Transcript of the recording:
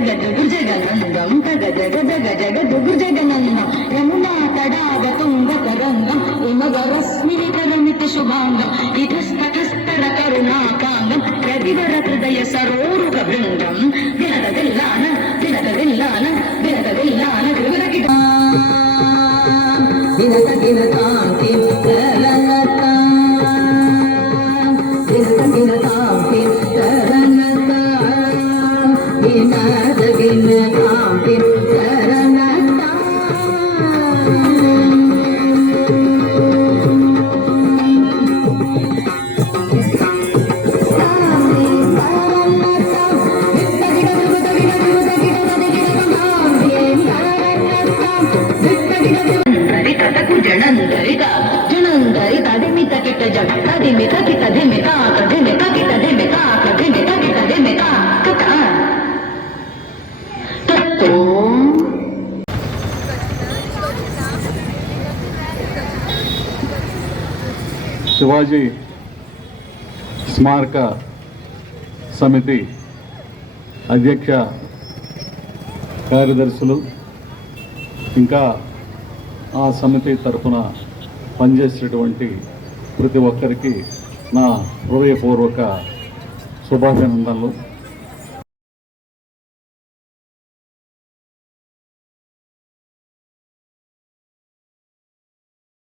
జగదుర్జగనందం తగ జగ జగ జగదుర్జగనందం యమునా తడాగ తుంగ తరంగం ఇమగరస్మితరమిత శుభాంగం ఇతస్తర కరుణాకాంగం రవివర హృదయ సరోరుగ బృందం వినత విల్లాన వినత విల్లాన వినత విల్లాన వినత వినతాంతి తరనతా వినత వినతాంతి తరనతా వినత వినతాంతి తరనతా శివాజీ స్మారక సమితి అధ్యక్ష కార్యదర్శులు ఇంకా ఆ సమితి తరఫున పనిచేసేటువంటి ప్రతి ఒక్కరికి నా హృదయపూర్వక శుభాభినందనలు.